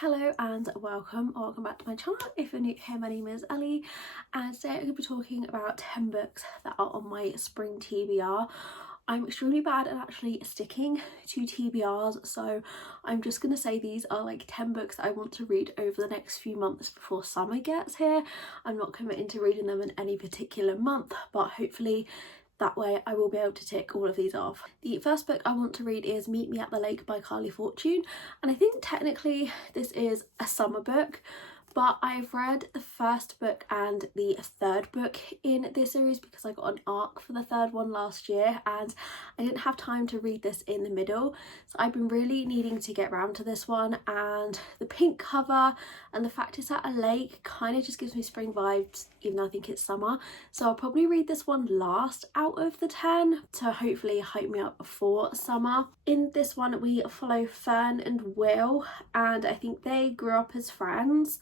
Hello and welcome back to my channel. If you're new here, my name is Ellie and today I'm going to be talking about 10 books that are on my spring TBR. I'm extremely bad at actually sticking to TBRs, so I'm just going to say these are like 10 books that I want to read over the next few months before summer gets here. I'm not committing to reading them in any particular month, but hopefully that way I will be able to tick all of these off. The first book I want to read is Meet Me at the Lake by Carly Fortune, and I think technically this is a summer book, but I've read the first book and the third book in this series because I got an ARC for the third one last year and I didn't have time to read this in the middle, so I've been really needing to get around to this one, and the pink cover and the fact it's at a lake kind of just gives me spring vibes even though I think it's summer, so I'll probably read this one last out of the 10 to hopefully hype me up for summer. In this one we follow Fern and Will, and I think they grew up as friends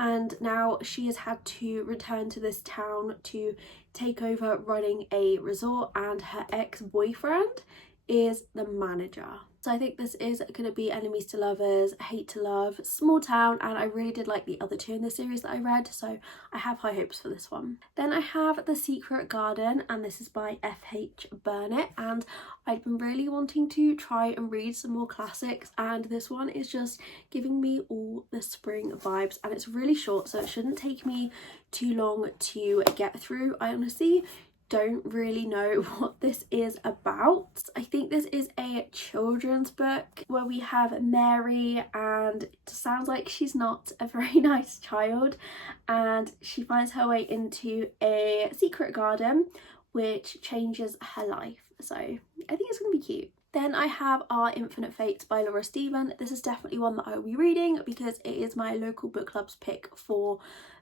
and now she has had to return to this town to take over running a resort, and her ex-boyfriend is the manager. So I think this is going to be enemies to lovers, hate to love, small town, and I really did like the other two in the series that I read, so I have high hopes for this one. Then I have The Secret Garden, and this is by F.H. Burnett, and I've been really wanting to try and read some more classics, and this one is just giving me all the spring vibes, and it's really short so it shouldn't take me too long to get through. I honestly don't really know what this is about. I think this is a children's book where we have Mary, and it sounds like she's not a very nice child, and she finds her way into a secret garden which changes her life, so I think it's gonna be cute. Then I have Our Infinite Fates by Laura Stephen. This is definitely one that I will be reading because it is my local book club's pick for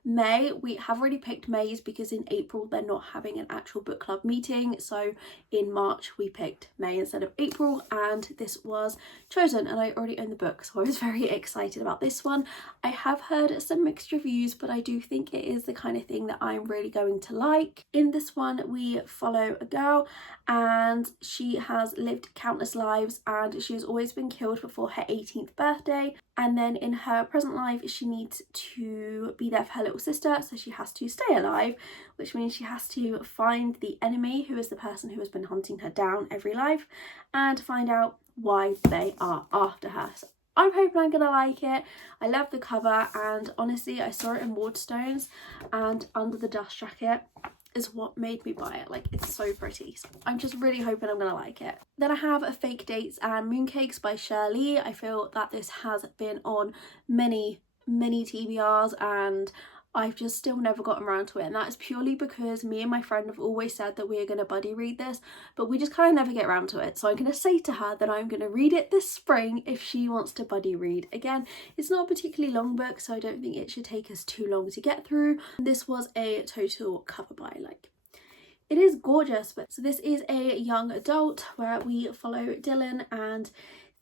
May. We have already picked May's because in April they're not having an actual book club meeting, so in March we picked May instead of April, and this was chosen, and I already own the book, so I was very excited about this one. I have heard some mixed reviews, but I do think it is the kind of thing that I'm really going to like. In this one we follow a girl and she has lived countless lives and she's always been killed before her 18th birthday, and then in her present life she needs to be there for her little sister, so she has to stay alive, which means she has to find the enemy, who is the person who has been hunting her down every life, and find out why they are after her. So I'm hoping I'm gonna like it. I love the cover, and honestly I saw it in Waterstones and Under the Dust Jacket is what made me buy it. Like, it's so pretty, so I'm just really hoping I'm gonna like it. Then I have A Fake Dates and Mooncakes by Shirley. I feel that this has been on many TBRs and I've just still never gotten around to it, and that is purely because me and my friend have always said that we're going to buddy read this, but we just kind of never get around to it. So I'm going to say to her that I'm going to read it this spring if she wants to buddy read. Again, it's not a particularly long book, so I don't think it should take us too long to get through. This was a total cover buy. Like, it is gorgeous. But so this is a young adult where we follow Dylan and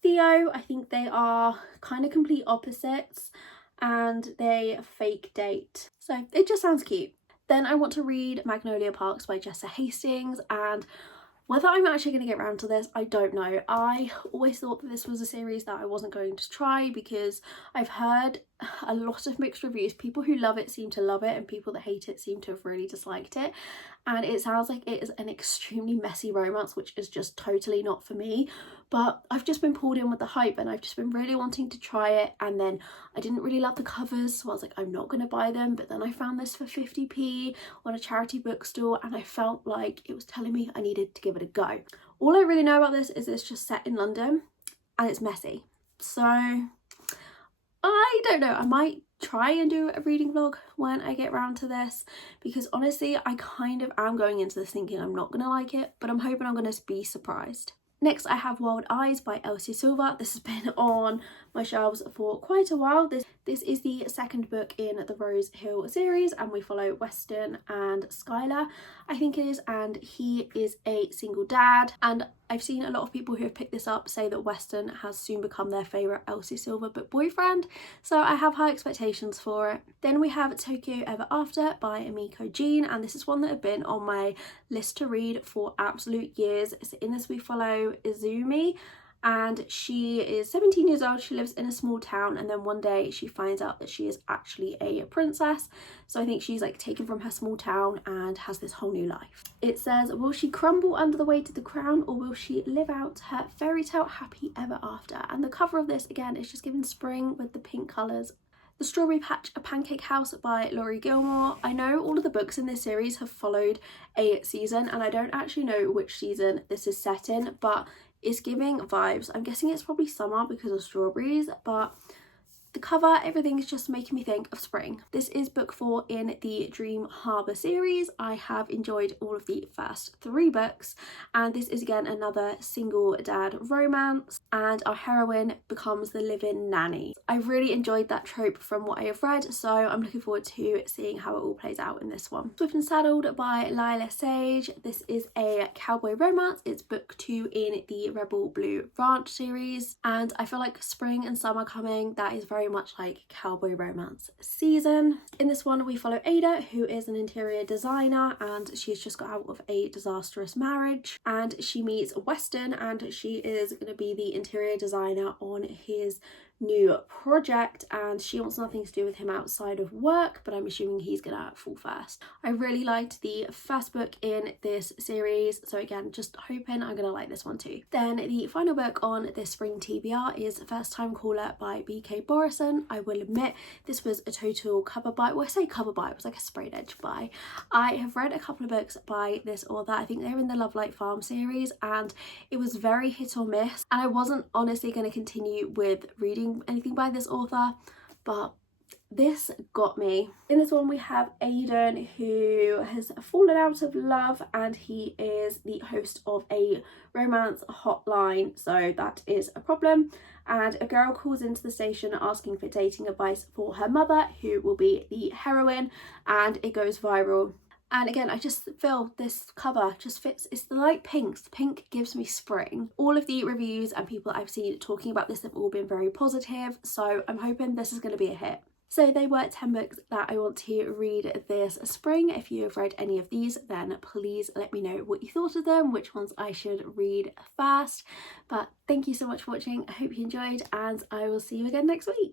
Theo. I think they are kind of complete opposites and they fake date, so it just sounds cute. Then I want to read Magnolia Parks by Jessa Hastings, and whether I'm actually going to get around to this, I don't know. I always thought that this was a series that I wasn't going to try because I've heard a lot of mixed reviews. People who love it seem to love it and people that hate it seem to have really disliked it, and it sounds like it is an extremely messy romance, which is just totally not for me. But I've just been pulled in with the hype and I've just been really wanting to try it, and then I didn't really love the covers, so I was like, I'm not going to buy them. But then I found this for 50p on a charity bookstore and I felt like it was telling me I needed to give it a go. All I really know about this is it's just set in London and it's messy, so I don't know. I might try and do a reading vlog when I get round to this, because honestly I kind of am going into this thinking I'm not gonna like it, but I'm hoping I'm gonna be surprised. Next I have Wild Eyes by Elsie Silver. This has been on my shelves for quite a while. This is the second book in the Rose Hill series, and we follow Weston and Skylar, I think it is, and he is a single dad, and I've seen a lot of people who have picked this up say that Weston has soon become their favourite Elsie Silver book boyfriend, so I have high expectations for it. Then we have Tokyo Ever After by Emiko Jean, and this is one that had been on my list to read for absolute years. So in this we follow Izumi, and she is 17 years old. She lives in a small town, and then one day she finds out that she is actually a princess. So I think she's like taken from her small town and has this whole new life. It says, will she crumble under the weight of the crown, or will she live out her fairy tale happy ever after? And the cover of this again is just given spring with the pink colours. The Strawberry Patch, A Pancake House by Laurie Gilmore. I know all of the books in this series have followed a season, and I don't actually know which season this is set in, but it's giving vibes. I'm guessing it's probably summer because of strawberries, but the cover, everything is just making me think of spring. This is book 4 in the Dream Harbour series. I have enjoyed all of the first 3 books, and this is again another single dad romance, and our heroine becomes the live-in nanny. I really enjoyed that trope from what I have read, so I'm looking forward to seeing how it all plays out in this one. Swift and Saddled by Lila Sage. This is a cowboy romance. It's book 2 in the Rebel Blue Ranch series, and I feel like spring and summer coming, that is very much like cowboy romance season. In this one we follow Ada, who is an interior designer, and she's just got out of a disastrous marriage, and she meets Weston, and she is going to be the interior designer on his new project, and she wants nothing to do with him outside of work, but I'm assuming he's gonna fall first. I really liked the first book in this series, so again, just hoping I'm gonna like this one too. Then the final book on this spring TBR is First Time Caller by BK Borison. I will admit this was a total cover buy. Well, I say cover buy, it was like a sprayed edge buy. I have read a couple of books by this author. I think they're in the Love Light Farm series, and it was very hit or miss, and I wasn't honestly going to continue with reading anything by this author, but this got me. In this one we have Aidan, who has fallen out of love, and he is the host of a romance hotline, so that is a problem. And a girl calls into the station asking for dating advice for her mother, who will be the heroine, and it goes viral. And again, I just feel this cover just fits. It's the light pinks. The pink gives me spring. All of the reviews and people I've seen talking about this have all been very positive, so I'm hoping this is going to be a hit. So they were 10 books that I want to read this spring. If you have read any of these, then please let me know what you thought of them, which ones I should read first. But thank you so much for watching. I hope you enjoyed, and I will see you again next week.